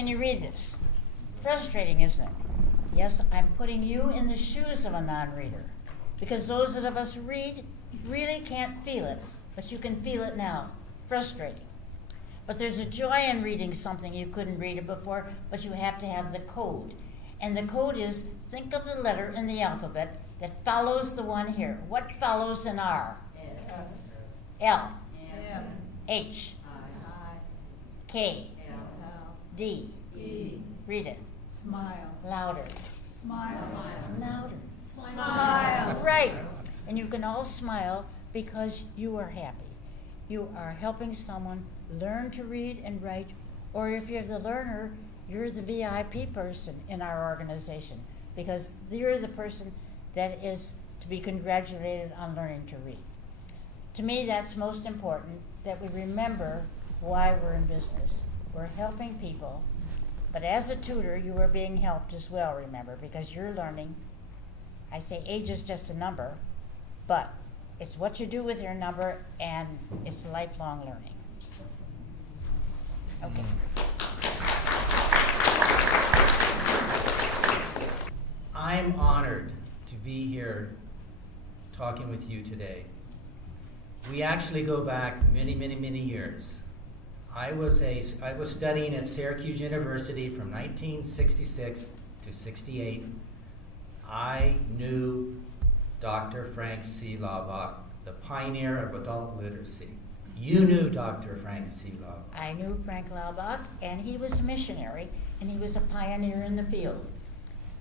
Can you read this? Frustrating, isn't it? Yes, I'm putting you in the shoes of a non-reader, because those of us who read really can't feel it, but you can feel it now. Frustrating. But there's a joy in reading something you couldn't read it before, but you have to have the code. And the code is, think of the letter in the alphabet that follows the one here. What follows in R? S. L. M. H. I. K. L. D. E. Read it. Smile. Louder. Smile. Louder. Smile. Right. And you can all smile because you are happy. You are helping someone learn to read and write, or if you're the learner, you're the VIP person in our organization, because you're the person that is to be congratulated on learning to read. To me, that's most important, that we remember why we're in business. We're helping people, but as a tutor, you are being helped as well, remember, because you're learning. I say age is just a number, but it's what you do with your number, and it's lifelong learning. Okay. I'm honored to be here talking with you today. We actually go back many, many, many years. I was studying at Syracuse University from 1966 to 68. I knew Dr. Frank C. Laubach, the pioneer of adult literacy. You knew Dr. Frank C. Laubach. I knew Frank Laubach, and he was a missionary, and he was a pioneer in the field.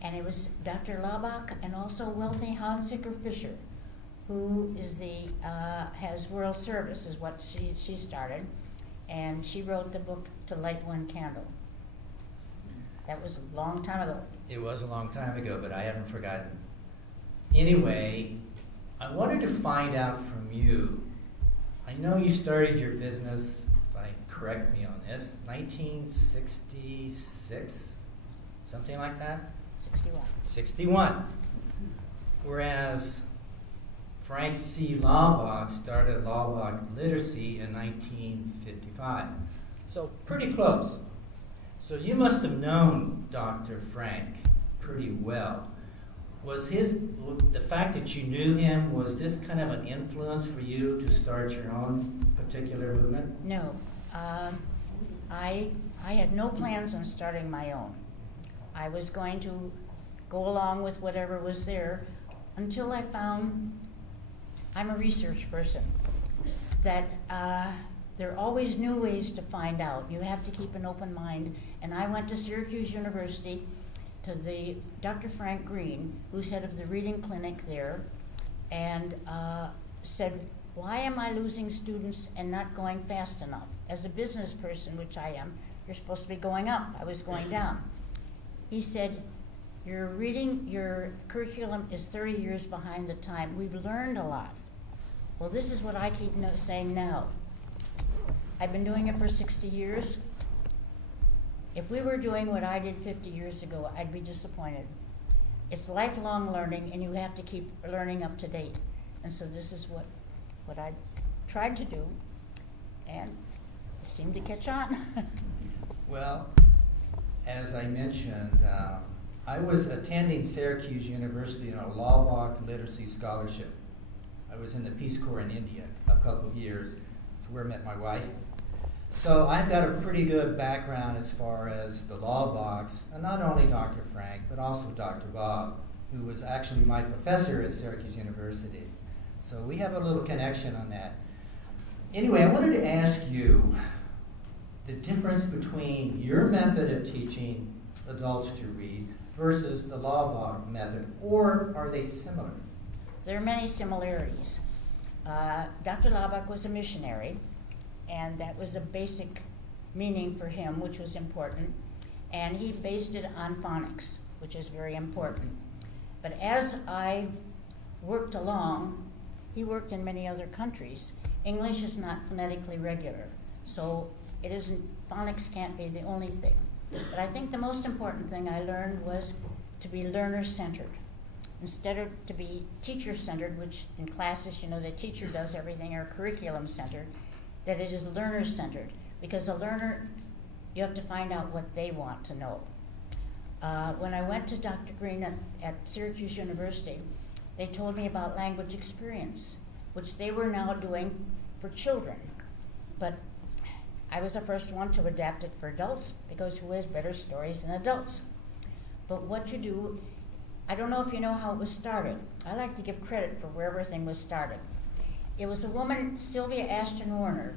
And it was Dr. Laubach and also wealthy Hansiker Fisher, who is has World Service, is what she started, and she wrote the book To Light One Candle. That was a long time ago. It was a long time ago, but I haven't forgotten. Anyway, I wanted to find out from you. I know you started your business, if I correct me on this, 1966, something like that? 61. 61. Whereas Frank C. Laubach started Laubach Literacy in 1955. So pretty close. So you must have known Dr. Frank pretty well. Was the fact that you knew him, was this kind of an influence for you to start your own particular movement? No. I had no plans on starting my own. I was going to go along with whatever was there until I found, I'm a research person, that there are always new ways to find out. You have to keep an open mind. And I went to Syracuse University to the Dr. Frank Green, who's head of the reading clinic there, and said, why am I losing students and not going fast enough? As a business person, which I am, you're supposed to be going up. I was going down. He said, your curriculum is 30 years behind the time. We've learned a lot. Well, this is what I keep saying now. I've been doing it for 60 years. If we were doing what I did 50 years ago, I'd be disappointed. It's lifelong learning, and you have to keep learning up to date. And so this is what I tried to do, and it seemed to catch on. Well, as I mentioned, I was attending Syracuse University on a Laubach Literacy Scholarship. I was in the Peace Corps in India a couple of years. That's where I met my wife. So I've got a pretty good background as far as the Laubachs, and not only Dr. Frank, but also Dr. Bob, who was actually my professor at Syracuse University. So we have a little connection on that. Anyway, I wanted to ask you the difference between your method of teaching adults to read versus the Laubach method, or are they similar? There are many similarities. Dr. Laubach was a missionary, and that was a basic meaning for him, which was important. And he based it on phonics, which is very important. But as I worked along, he worked in many other countries. English is not phonetically regular, so it isn't, phonics can't be the only thing. But I think the most important thing I learned was to be learner-centered. Instead of to be teacher-centered, which in classes, the teacher does everything, or curriculum-centered, that it is learner-centered. Because a learner You have to find out what they want to know. When I went to Dr. Green at Syracuse University, they told me about language experience, which they were now doing for children. But I was the first one to adapt it for adults, because who has better stories than adults? But what you do, I don't know if you know how it was started. I like to give credit for where everything was started. It was a woman, Sylvia Ashton Warner,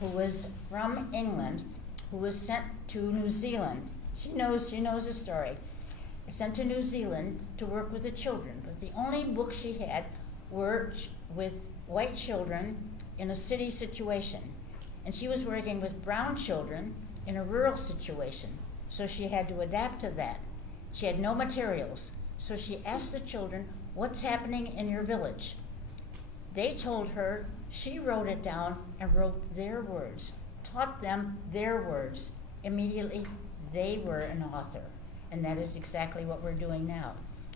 who was from England, who was sent to New Zealand. She knows the story. Sent to New Zealand to work with the children, but the only books she had were with white children in a city situation. And she was working with brown children in a rural situation, so she had to adapt to that. She had no materials, so she asked the children, "What's happening in your village?" They told her, she wrote it down and wrote their words, taught them their words. Immediately, they were an author, and that is exactly what we're doing now.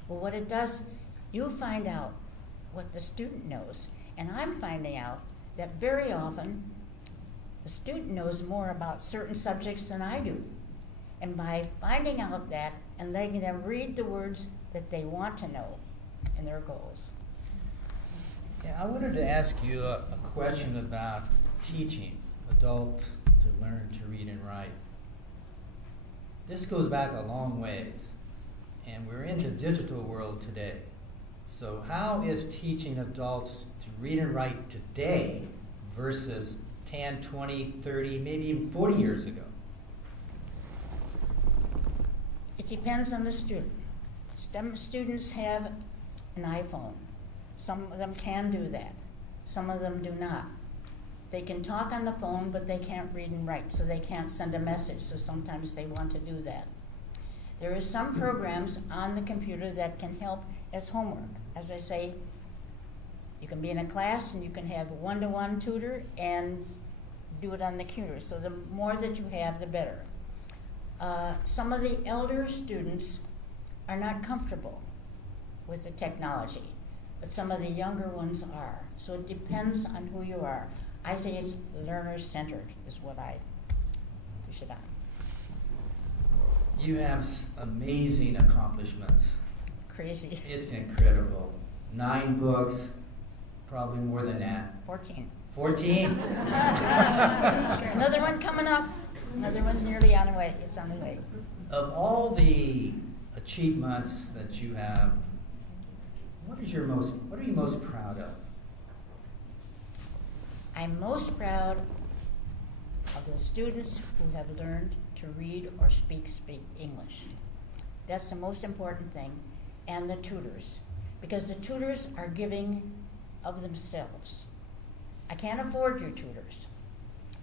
Well, what it does, you find out what the student knows, and I'm finding out that very often the student knows more about certain subjects than I do. And by finding out that and letting them read the words that they want to know and their goals. Yeah, I wanted to ask you a question about teaching adults to learn to read and write. This goes back a long ways, and we're in the digital world today. So how is teaching adults to read and write today versus 10, 20, 30, maybe even 40 years ago? It depends on the student. Some students have an iPhone. Some of them can do that. Some of them do not. They can talk on the phone, but they can't read and write, so they can't send a message, so sometimes they want to do that. There are some programs on the computer that can help as homework. As I say, you can be in a class and you can have a one-to-one tutor and do it on the computer. So the more that you have, the better. Some of the elder students are not comfortable with the technology, but some of the younger ones are. So it depends on who you are. I say it's learner-centered is what I push it on. You have amazing accomplishments. Crazy. It's incredible. 9 books, probably more than that. 14. 14? Another one coming up. Another one's nearly on the way. It's on the way. Of all the achievements that you have, what are you most proud of? I'm most proud of the students who have learned to read or speak English. That's the most important thing. And the tutors. Because the tutors are giving of themselves. I can't afford your tutors.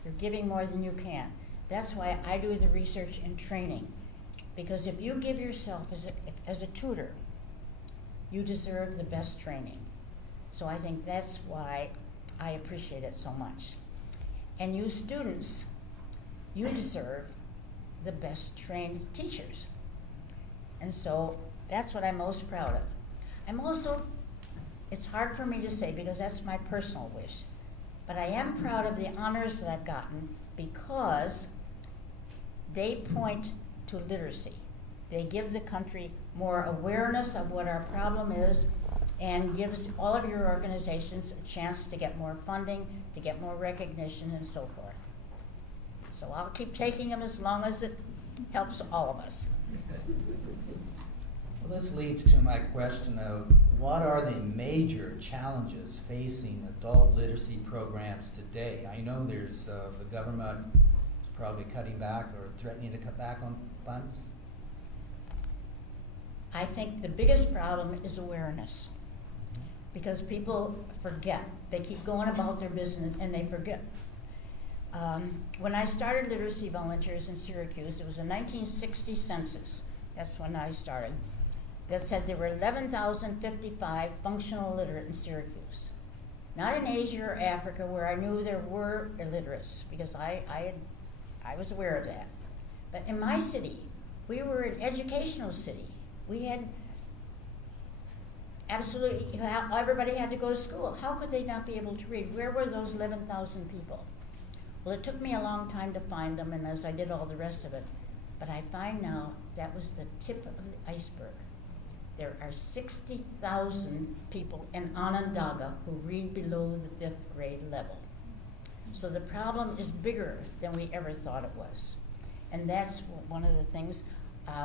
You're giving more than you can. That's why I do the research and training. Because if you give yourself as a tutor, you deserve the best training. So I think that's why I appreciate it so much. And you students, you deserve the best trained teachers. And so that's what I'm most proud of. I'm also, it's hard for me to say because that's my personal wish, but I am proud of the honors that I've gotten because they point to literacy. They give the country more awareness of what our problem is and gives all of your organizations a chance to get more funding, to get more recognition, and so forth. So I'll keep taking them as long as it helps all of us. Well, this leads to my question of what are the major challenges facing adult literacy programs today? I know there's the government is probably cutting back or threatening to cut back on funds. I think the biggest problem is awareness. Because people forget. They keep going about their business and they forget. When I started Literacy Volunteers in Syracuse, it was a 1960 census. That's when I started. That said there were 11,055 functional illiterate in Syracuse. Not in Asia or Africa where I knew there were illiterates because I was aware of that. But in my city, we were an educational city. We had absolutely, everybody had to go to school. How could they not be able to read? Where were those 11,000 people? Well, it took me a long time to find them, and as I did all the rest of it, but I find now that was the tip of the iceberg. There are 60,000 people in Onondaga who read below the 5th grade level. So the problem is bigger than we ever thought it was. And that's one of the things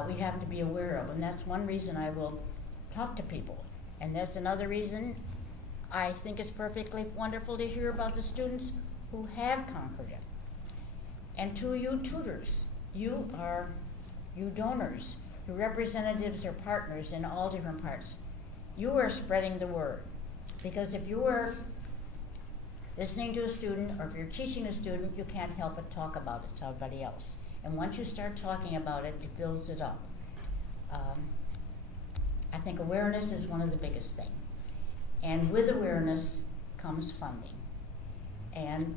we have to be aware of. And that's one reason I will talk to people. And that's another reason I think it's perfectly wonderful to hear about the students who have conquered it. And to you tutors, you donors, your representatives or partners in all different parts, you are spreading the word. Because if you are listening to a student, or if you're teaching a student, you can't help but talk about it to everybody else. And once you start talking about it, it builds it up. I think awareness is one of the biggest things. And with awareness comes funding. And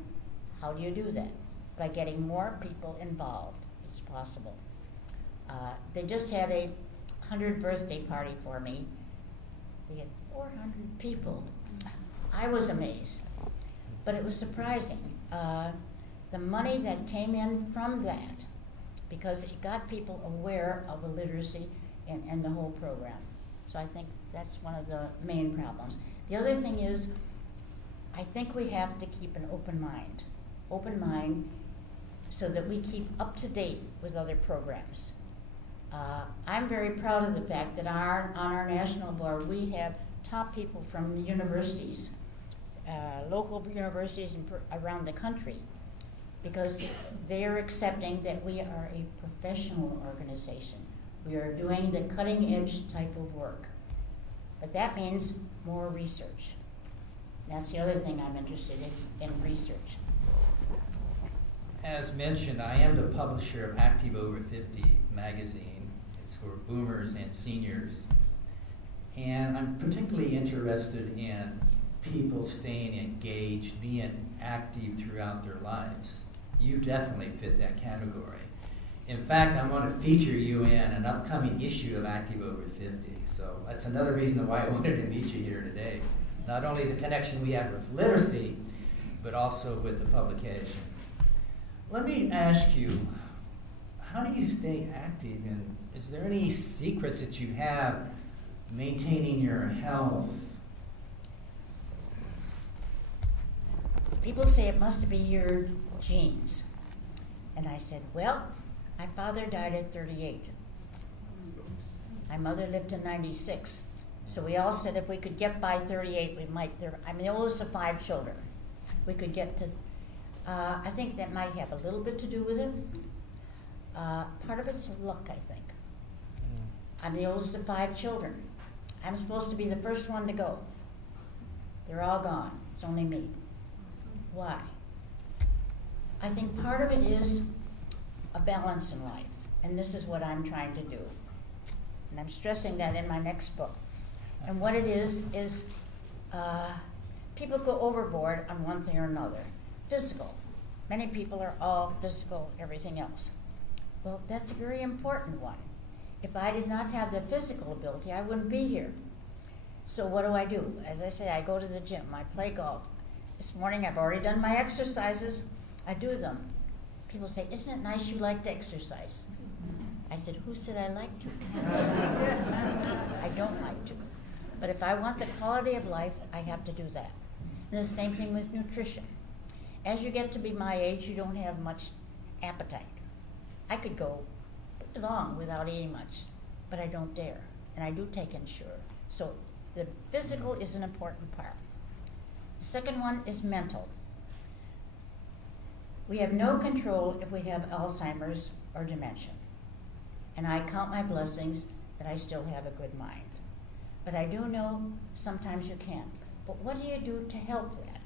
how do you do that? By getting more people involved as possible. They just had a 100th birthday party for me. They had 400 people. I was amazed, but it was surprising. The money that came in from that, because it got people aware of illiteracy and the whole program. So I think that's one of the main problems. The other thing is, I think we have to keep an open mind so that we keep up to date with other programs. I'm very proud of the fact that on our national board we have top people from the universities, local universities around the country, because they are accepting that we are a professional organization. We are doing the cutting edge type of work. But that means more research. That's the other thing I'm interested in research. As mentioned, I am the publisher of Active Over 50 magazine. It's for boomers and seniors. And I'm particularly interested in people staying engaged, being active throughout their lives. You definitely fit that category. In fact, I'm going to feature you in an upcoming issue of Active Over 50. So that's another reason why I wanted to meet you here today. Not only the connection we have with literacy, but also with the publication. Let me ask you, how do you stay active, and is there any secrets that you have maintaining your health? People say it must be your genes. And I said, well, my father died at 38. My mother lived to 96. So we all said if we could get by 38, we might. I'm the oldest of 5 children. We could get to, I think that might have a little bit to do with it. Part of it's luck, I think. I'm the oldest of 5 children. I'm supposed to be the first one to go. They're all gone. It's only me. Why? I think part of it is a balance in life, and this is what I'm trying to do. And I'm stressing that in my next book. And what it is people go overboard on one thing or another. Physical. Many people are all physical, everything else. Well, that's a very important one. If I did not have the physical ability, I wouldn't be here. So what do? As I say, I go to the gym, I play golf. This morning I've already done my exercises. I do them. People say, isn't it nice you like to exercise? I said, who said I like to? I don't like to. But if I want the quality of life, I have to do that. And the same thing with nutrition. As you get to be my age, you don't have much appetite. I could go long without eating much, but I don't dare. And I do take Ensure. So the physical is an important part. The second one is mental. We have no control if we have Alzheimer's or dementia. And I count my blessings that I still have a good mind. But I do know sometimes you can't. But what do you do to help that?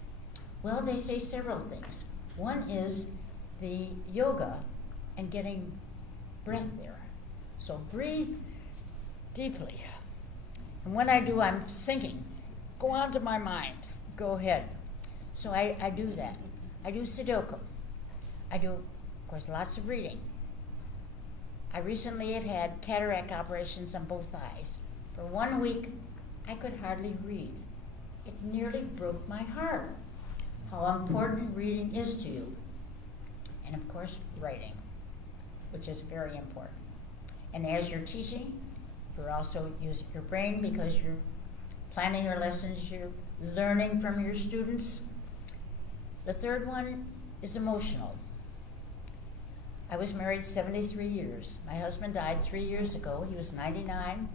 Well, they say several things. One is the yoga and getting breath there. So breathe deeply. And when I do, I'm thinking, go on to my mind, go ahead. So I do that. I do Sudoku. I do, of course, lots of reading. I recently have had cataract operations on both eyes. For 1 week, I could hardly read. It nearly broke my heart how important reading is to you. and of course, writing, which is very important. And as you're teaching, you're also using your brain because you're planning your lessons, you're learning from your students. The third one is emotional. I was married 73 years. My husband died 3 years ago. He was 99.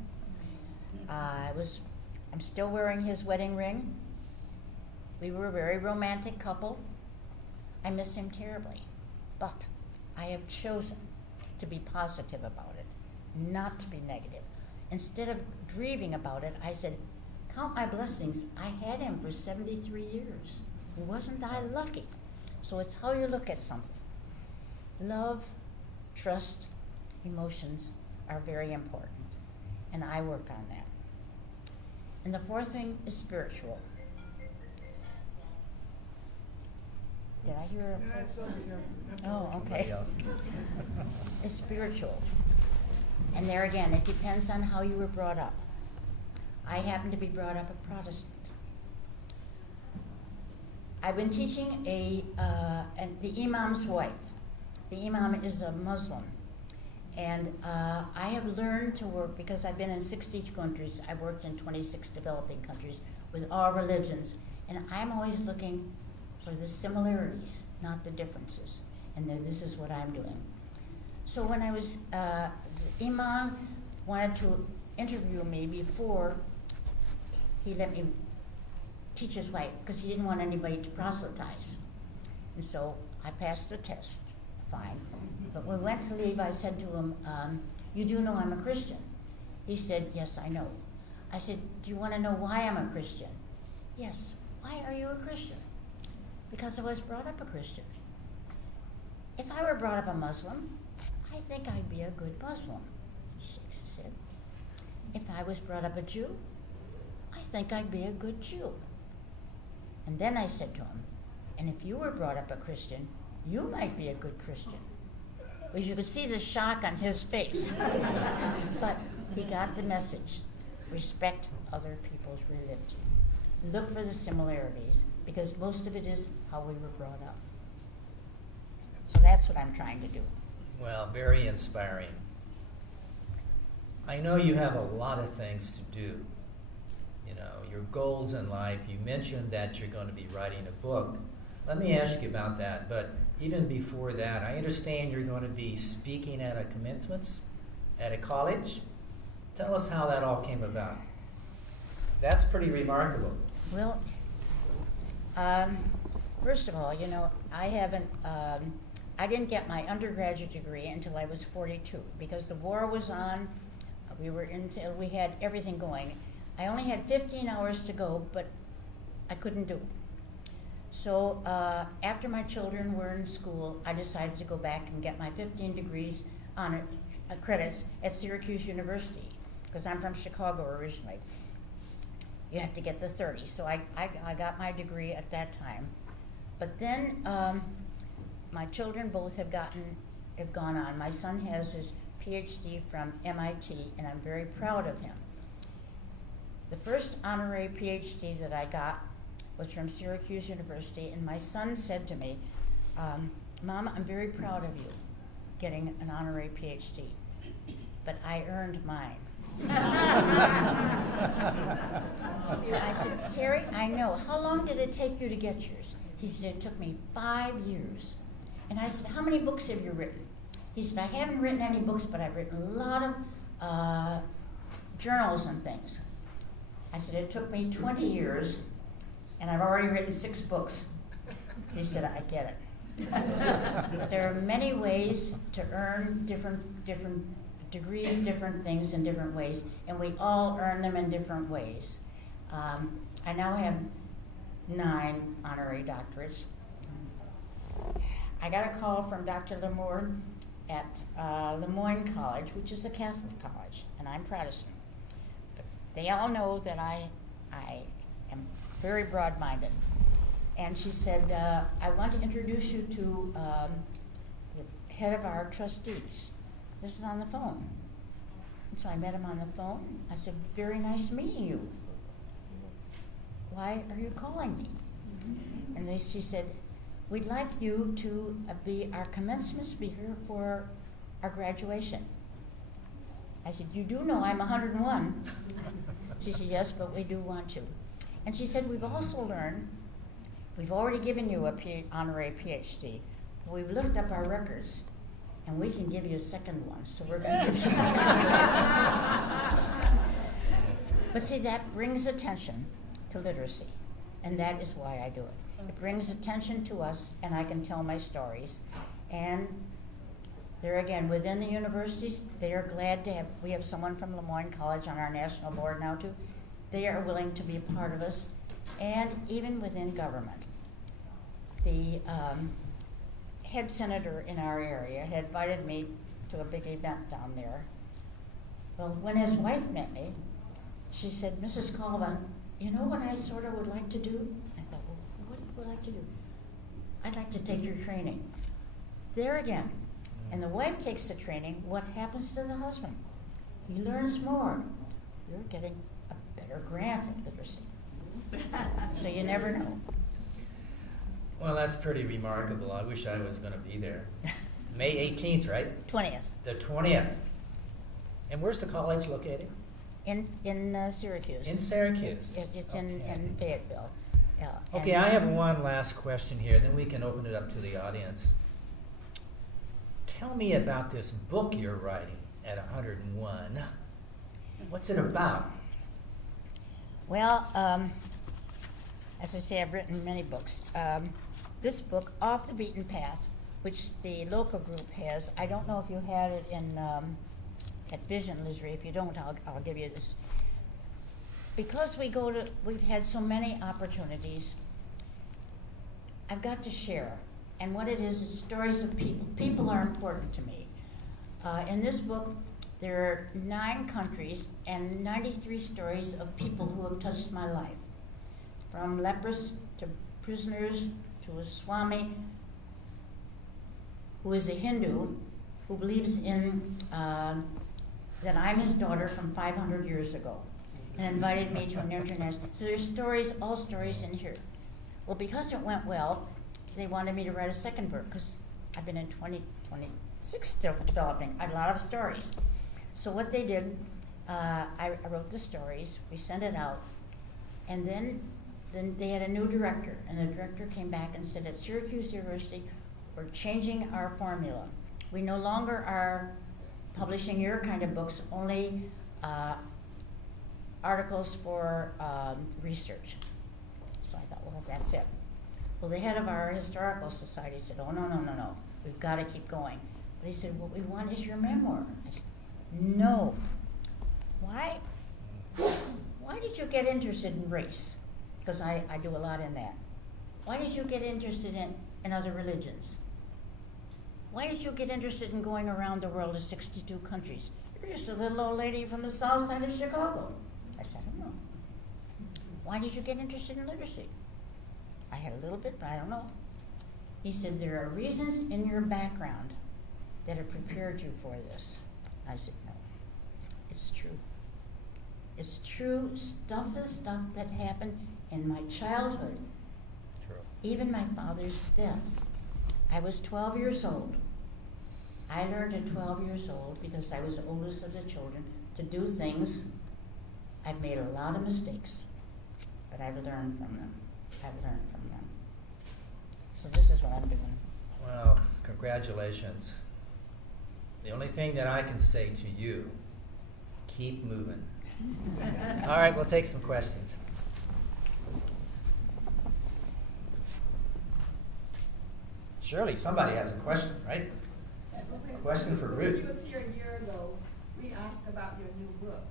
I'm still wearing his wedding ring. We were a very romantic couple. I miss him terribly, but I have chosen to be positive about it, not to be negative. Instead of grieving about it, I said, count my blessings. I had him for 73 years. Wasn't I lucky? So it's how you look at something. Love, trust, emotions are very important, and I work on that. And the fourth thing is spiritual. Did I hear? Oh, okay. Somebody else. It's spiritual. And there again, it depends on how you were brought up. I happen to be brought up a Protestant. I've been teaching the imam's wife. The imam is a Muslim. And I have learned to work, because I've been in 60 countries, I've worked in 26 developing countries with all religions, and I'm always looking for the similarities, not the differences. And this is what I'm doing. So when I was, the imam wanted to interview me before he let me teach his wife, because he didn't want anybody to proselytize. And so I passed the test, fine. But when we went to leave, I said to him, you do know I'm a Christian? He said, yes, I know. I said, do you want to know why I'm a Christian? Yes. Why are you a Christian? Because I was brought up a Christian. If I were brought up a Muslim, I think I'd be a good Muslim, he shakes his head. If I was brought up a Jew, I think I'd be a good Jew. And then I said to him, and if you were brought up a Christian, you might be a good Christian. Well, you could see the shock on his face. But he got the message. Respect other people's religion. Look for the similarities, because most of it is how we were brought up. So that's what I'm trying to do. Well, very inspiring. I know you have a lot of things to do. You know, your goals in life. You mentioned that you're going to be writing a book. Let me ask you about that. But even before that, I understand you're going to be speaking at a commencements at a college. Tell us how that all came about. That's pretty remarkable. Well, first of all, you know, I didn't get my undergraduate degree until I was 42, because the war was on. We had everything going. I only had 15 hours to go, but I couldn't do it. So after my children were in school, I decided to go back and get my 15 degrees honor credits at Syracuse University, because I'm from Chicago originally. You have to get the 30. So I got my degree at that time. But then my children both have gone on. My son has his PhD from MIT, and I'm very proud of him. The first honorary PhD that I got was from Syracuse University, and my son said to me, Mom, I'm very proud of you getting an honorary PhD, but I earned mine. I said, Terry, I know. How long did it take you to get yours? He said, it took me 5 years. And I said, how many books have you written? He said, I haven't written any books, but I've written a lot of journals and things. I said, it took me 20 years, and I've already written 6 books. He said, I get it. There are many ways to earn different degrees, different things in different ways, and we all earn them in different ways. I now have 9 honorary doctorates. I got a call from Dr. Lemoore at Lemoyne College, which is a Catholic college, and I'm Protestant. But they all know that I am very broad-minded. And she said, I want to introduce you to the head of our trustees. This is on the phone. And so I met him on the phone. I said, very nice meeting you. Why are you calling me? And she said, we'd like you to be our commencement speaker for our graduation. I said, you do know I'm 101. She said, yes, but we do want to. And she said, we've also learned, we've already given you a honorary PhD. We've looked up our records, and we can give you a second one, so we're going to give you a second one. But see, that brings attention to literacy, and that is why I do it. It brings attention to us, and I can tell my stories. And there again, within the universities, they are glad to have, we have someone from Lemoyne College on our national board now too. They are willing to be a part of us, and even within government. The head senator in our area had invited me to a big event down there. Well, when his wife met me, she said, Mrs. Colvin, you know what I sort of would like to do? I thought, well, what would I like to do? I'd like to take your training. There again, and the wife takes the training, what happens to the husband? He learns more. You're getting a better grant at literacy. So you never know. Well, that's pretty remarkable. I wish I was going to be there. May 18th, right? 20th. The 20th. And where's the college located? In Syracuse. In Syracuse. It's Okay. in Fayetteville. Okay, I have one last question here, then we can open it up to the audience. Tell me about this book you're writing at 101. What's it about? Well, as I say, I've written many books. This book, Off the Beaten Path, which the local group has, I don't know if you had it in at Vision Literary. If you don't, I'll give you this. Because we've had so many opportunities, I've got to share. And what it is stories of people. People are important to me. In this book, there are 9 countries and 93 stories of people who have touched my life. From lepers to prisoners to a Swami who is a Hindu who believes in that I'm his daughter from 500 years ago and invited me to an international. So there's stories, all stories in here. Well, because it went well, they wanted me to write a second book because I've been in 26 still developing a lot of stories. So what they did, I wrote the stories, we sent it out, and then they had a new director, and the director came back and said, at Syracuse University, we're changing our formula. We no longer are publishing your kind of books, only articles for research. So I thought, well, that's it. Well, the head of our historical society said, oh, no, we've got to keep going. But he said, what we want is your memoir. I said, no. Why did you get interested in race? Because I do a lot in that. Why did you get interested in other religions? Why did you get interested in going around the world to 62 countries? You're just a little old lady from the south side of Chicago. I said, I don't know. Why did you get interested in literacy? I had a little bit, but I don't know. He said, there are reasons in your background that have prepared you for this. I said, no, it's true. It's true. The stuff that happened in my childhood. True. Even my father's death. I was 12 years old. I learned at 12 years old, because I was the oldest of the children, to do things. I've made a lot of mistakes, but I've learned from them. So this is what I'm doing. Well, congratulations. The only thing that I can say to you, keep moving. All right, we'll take some questions. Surely somebody has a question, right? Okay. Question for When Ruth. she was here a year ago, we asked about your new book.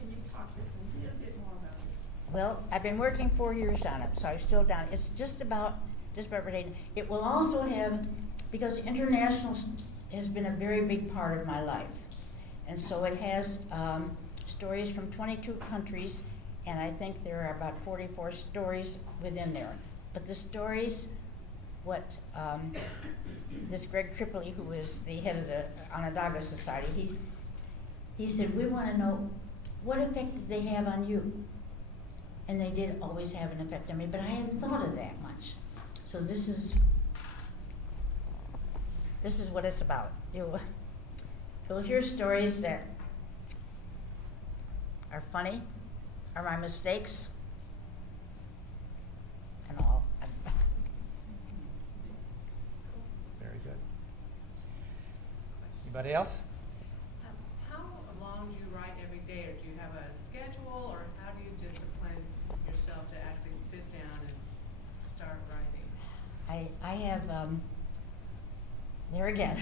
Can you talk just a little bit more about it? Well, I've been working 4 years on it, so I'm still down. It's just about related. It will also have, because international has been a very big part of my life. And so it has stories from 22 countries, and I think there are about 44 stories within there. But the stories, this Greg Tripoli, who is the head of the Onondaga Society, he said, we want to know what effect did they have on you? And they did always have an effect on me, but I hadn't thought of that much. So this is what it's about. You'll hear stories that are funny, are my mistakes, and all. Very good. Anybody else? How long do you write every day, or do you have a schedule, or how do you discipline yourself to actually sit down and start writing? I have, there again,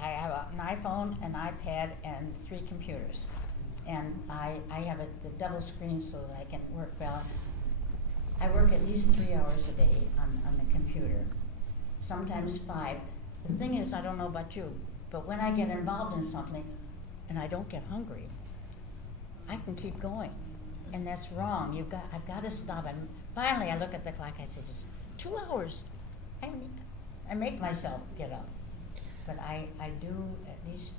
I have an iPhone, an iPad, and 3 computers. And I have the double screen so that I can work well. I work at least 3 hours a day on the computer, sometimes 5. The thing is, I don't know about you, but when I get involved in something and I don't get hungry, I can keep going. And that's wrong. I've got to stop. And finally, I look at the clock. I say, just 2 hours. I make myself get up, but I do at least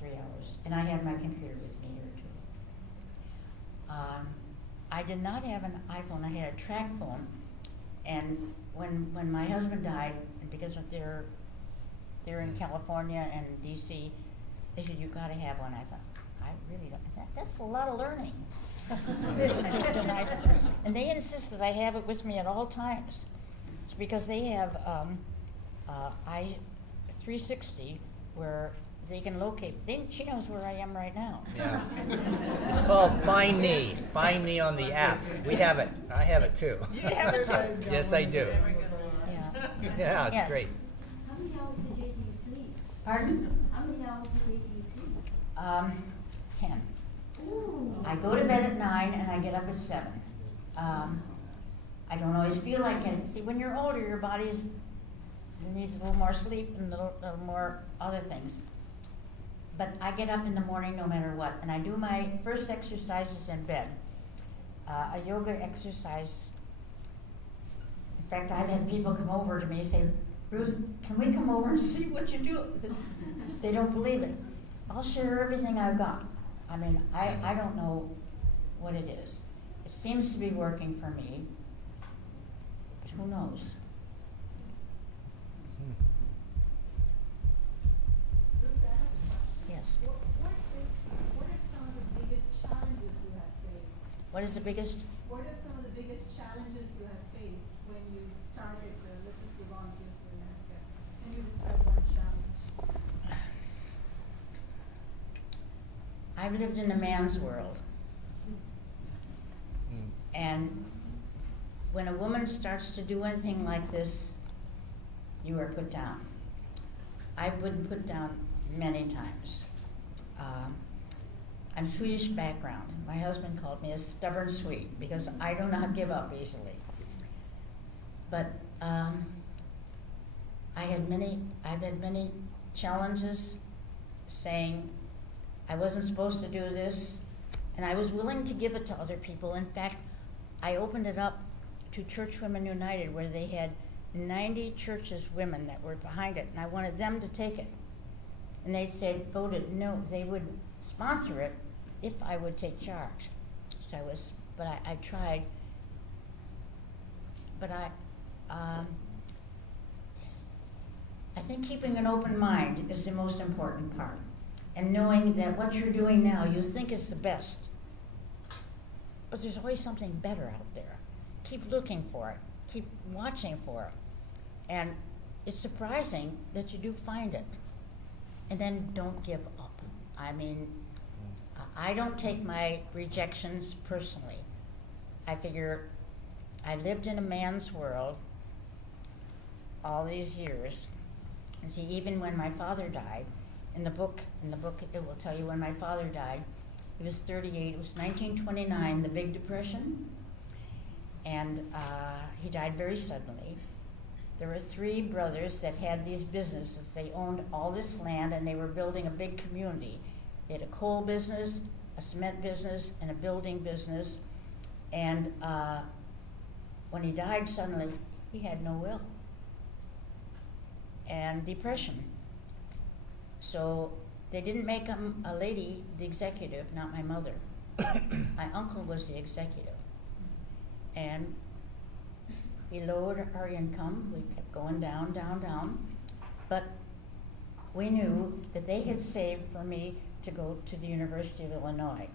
3 hours. And I have my computer with me here too. I did not have an iPhone. I had a track phone. And when my husband died, because they're in California and DC, they said, you gotta have one. I thought, I really don't, that's a lot of learning. And they insist that I have it with me at all times. It's because they have I-360 where they can locate. She knows where I am right now. Yeah. It's called Find Me. Find Me on the app. We have it. I have it too. You have it too? Yes, I do. Very good. Yeah. Yeah, it's Yes. great. How many hours a day do you sleep? Pardon? How many hours a day do you sleep? 10. Ooh. I go to bed at 9 and I get up at 7. I don't always feel like it. See, when you're older, your body needs a little more sleep and a little more other things. But I get up in the morning no matter what, and I do my first exercises in bed. A yoga exercise. In fact, I've had people come over to me and say, Ruth, can we come over and see what you do? They don't believe it. I'll share everything I've got. I mean, I don't know what it is. It seems to be working for me, but who knows? Ruth, I have a question. Yes. What are some of the biggest challenges you have faced? What is the biggest? What are some of the biggest challenges you have faced when you started the Literacy Volunteers for America? Can you describe one challenge? I've lived in a man's world. Mm. And when a woman starts to do anything like this, you are put down. I've been put down many times. I'm Swedish background. My husband called me a stubborn Swede because I do not give up easily. But I've had many challenges saying I wasn't supposed to do this, and I was willing to give it to other people. In fact, I opened it up to Church Women United, where they had 90 churches, women that were behind it, and I wanted them to take it. And they said, voted no, they would sponsor it if I would take charge. So I tried. But I think keeping an open mind is the most important part. And knowing that what you're doing now, you think is the best. But there's always something better out there. Keep looking for it. Keep watching for it. And it's surprising that you do find it. And then don't give up. I mean, I don't take my rejections personally. I figure I lived in a man's world all these years. And see, even when my father died, in the book it will tell you when my father died, he was 38, it was 1929, the Big Depression, and he died very suddenly. There were 3 brothers that had these businesses. They owned all this land and they were building a big community. They had a coal business, a cement business, and a building business. And when he died suddenly, he had no will. And depression. So they didn't make him a lady, the executive, not my mother. My uncle was the executive. And we lowered our income, we kept going down, down, down. But we knew that they had saved for me to go to the University of Illinois.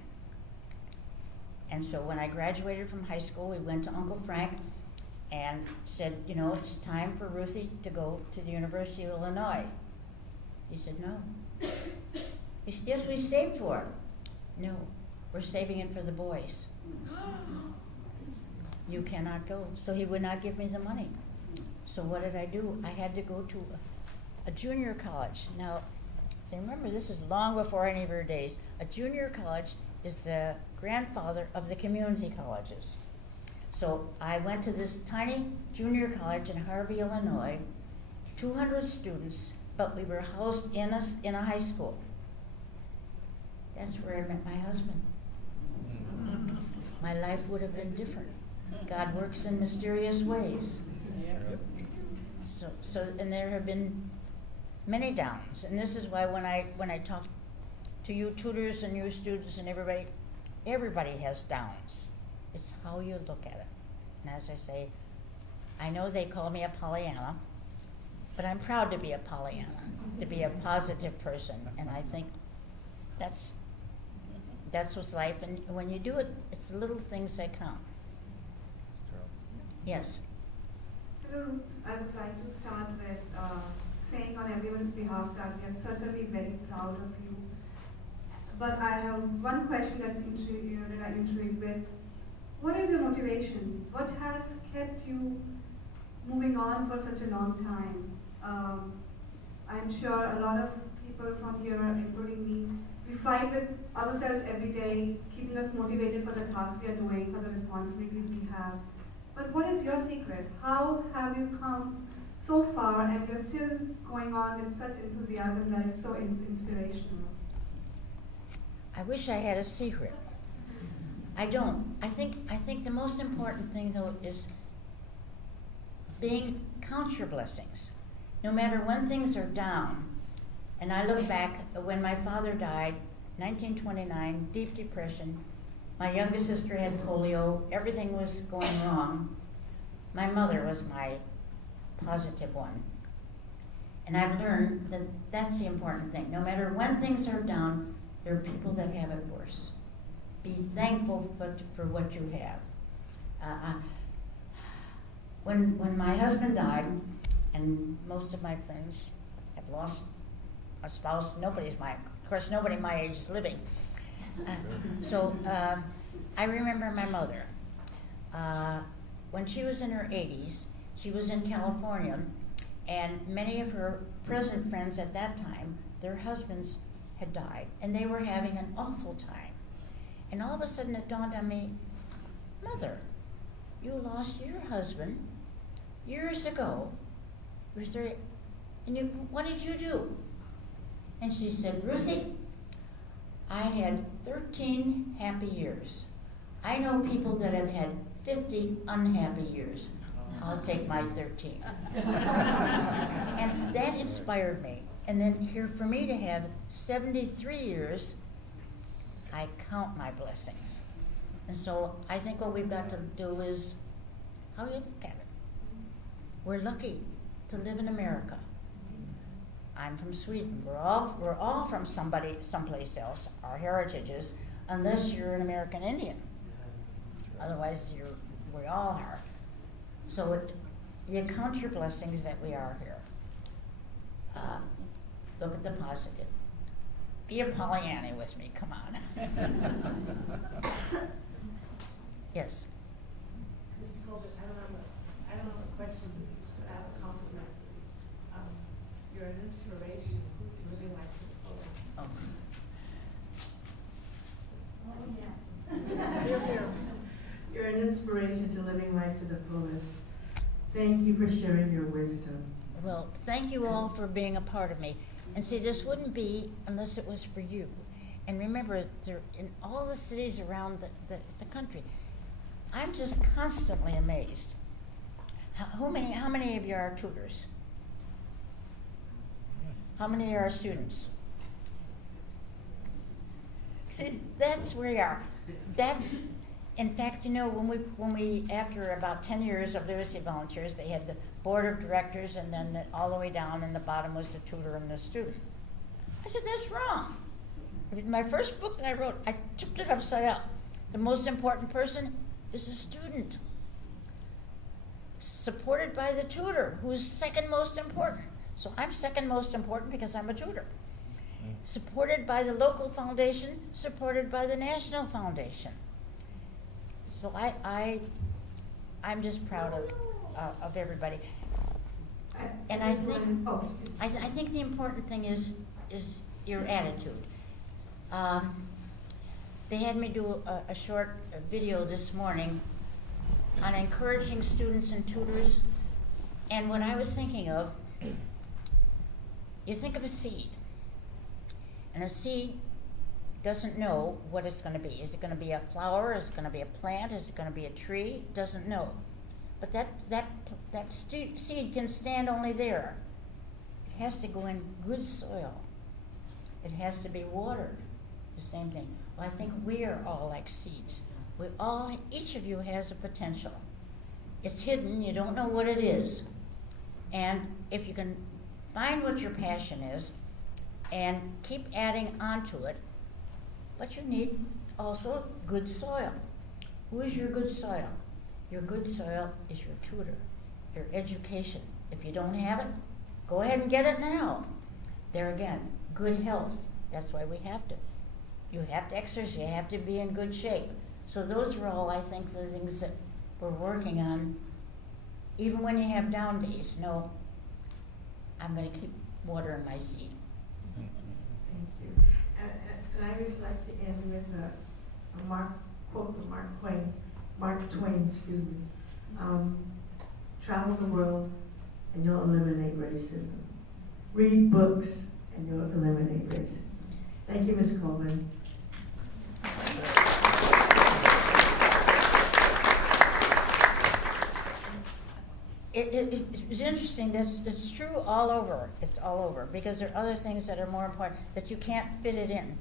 And so when I graduated from high school, we went to Uncle Frank and said, you know, it's time for Ruthie to go to the University of Illinois. He said, no. He said, yes, we saved for it. No, we're saving it for the boys. You cannot go. So he would not give me the money. So what did I do? I had to go to a junior college. Now, so remember, this is long before any of your days. A junior college is the grandfather of the community colleges. So I went to this tiny junior college in Harvey, Illinois, 200 students, but we were housed in a high school. That's where I met my husband. My life would have been different. God works in mysterious ways. So and there have been many downs, and this is why when I talk to you tutors and you students and everybody has downs. It's how you look at it. And as I say, I know they call me a Pollyanna, but I'm proud to be a Pollyanna, to be a positive person, and I think that's what's life. And when you do it, it's the little things that count. Yes. Hello, Ruth. I would like to start with saying on everyone's behalf that we are certainly very proud of you. But I have one question that I'm intrigued with. What is your motivation? What has kept you moving on for such a long time? I'm sure a lot of people from here, including me, we fight with ourselves every day, keeping us motivated for the tasks we are doing, for the responsibilities we have. But what is your secret? How have you come so far and you're still going on with such enthusiasm that is so inspirational? I wish I had a secret. I don't. I think the most important thing though is count your blessings. No matter when things are down, and I look back when my father died, 1929, deep depression. My youngest sister had polio. Everything was going wrong. My mother was my positive one. And I've learned that that's the important thing. No matter when things are down, there are people that have it worse. Be thankful for what you have. When my husband died, and most of my friends have lost a spouse, of course nobody my age is living. So I remember my mother. When she was in her 80s, she was in California, and many of her present friends at that time, their husbands had died, and they were having an awful time. And all of a sudden it dawned on me, Mother, you lost your husband years ago. And what did you do? And she said, Ruthie, I had 13 happy years. I know people that have had 50 unhappy years. I'll take my 13. And that inspired me. And then here for me to have 73 years, I count my blessings. And so I think what we've got to do is how you look at it. We're lucky to live in America. I'm from Sweden. We're all from someplace else, our heritages, unless you're an American Indian. Otherwise, we all are. So you count your blessings that we are here. Look at the positive. Be a Pollyanna with me, come on. Yes. Mrs. Colvin, I don't have a question, but I have a compliment. You're an inspiration to living life to the fullest. Oh. Oh, yeah. You're an inspiration to living life to the fullest. Thank you for sharing your wisdom. Well, thank you all for being a part of me. And see, this wouldn't be unless it was for you. And remember, they're in all the cities around the country. I'm just constantly amazed. How many of you are tutors? How many are students? See, that's where we are. In fact, when we after about 10 years of literacy volunteers, they had the board of directors, and then all the way down, and the bottom was the tutor and the student. I said, that's wrong. In my first book that I wrote, I tipped it upside down. The most important person is the student, supported by the tutor, who's second most important. So I'm second most important because I'm a tutor. Supported by the local foundation, supported by the national foundation. So I'm just proud of everybody. And I think I think the important thing is your attitude. They had me do a short video this morning on encouraging students and tutors, and what I was thinking of, you think of a seed, and a seed doesn't know what it's going to be. Is it going to be a flower? Is it going to be a plant? Is it going to be a tree? It doesn't know. But that seed can stand only there. It has to go in good soil. It has to be watered. The same thing. Well, I think we are all like seeds. Each of you has a potential. It's hidden. You don't know what it is. And if you can find what your passion is and keep adding onto it, but you need also good soil. Who is your good soil? Your good soil is your tutor, your education. If you don't have it, go ahead and get it now. There again, good health. That's why we have to. You have to exercise, you have to be in good shape. So those are all, I think, the things that we're working on. Even when you have down days, no, I'm going to keep watering my seed. Thank you. And I just like to end with a quote from Mark Twain, excuse me. Travel the world and you'll eliminate racism. Read books and you'll eliminate racism. Thank you, Ms. Colvin. It's interesting. It's true all over. It's all over because there are other things that are more important that you can't fit it in.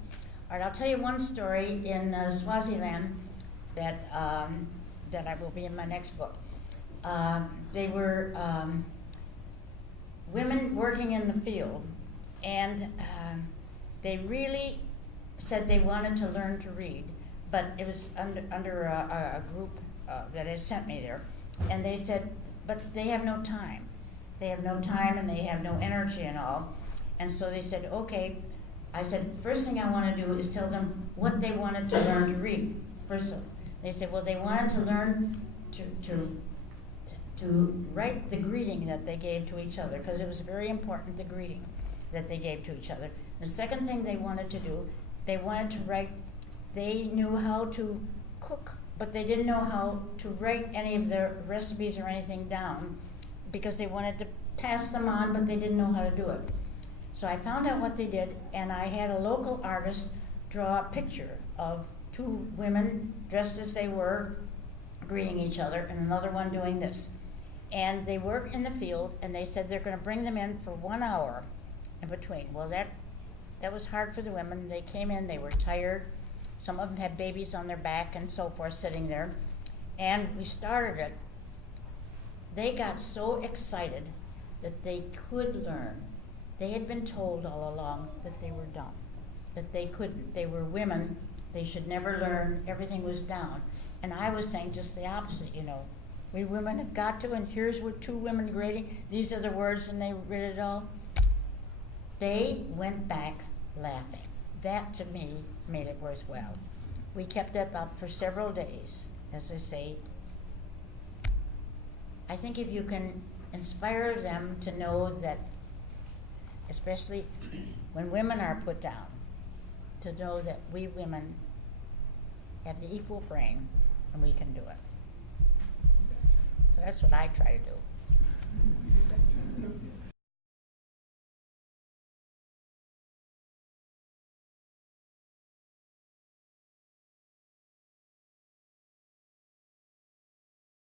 All right, I'll tell you one story in Swaziland that I will be in my next book. They were women working in the field, and they really said they wanted to learn to read, but it was under a group that had sent me there, and they said, but they have no time. They have no time and they have no energy and all. And so they said, okay. I said, first thing I want to do is tell them what they wanted to learn to read. First, they said, well, they wanted to learn to write the greeting that they gave to each other, because it was very important, the greeting that they gave to each other. The second thing they wanted to do, they wanted to write, they knew how to cook, but they didn't know how to write any of their recipes or anything down because they wanted to pass them on, but they didn't know how to do it. So I found out what they did, and I had a local artist draw a picture of two women dressed as they were, greeting each other, and another one doing this. And they work in the field, and they said they're going to bring them in for 1 hour in between. Well, that was hard for the women. They came in, they were tired. Some of them had babies on their back and so forth sitting there. And we started it. They got so excited that they could learn. They had been told all along that they were dumb, that they couldn't. They were women. They should never learn. Everything was down. And I was saying just the opposite, We women have got to, and here's what two women grading. These are the words, and they read it all. They went back laughing. That, to me, made it worthwhile. We kept that up for several days, as I say. I think if you can inspire them to know that, especially when women are put down, to know that we women have the equal brain and we can do it. So that's what I try to do.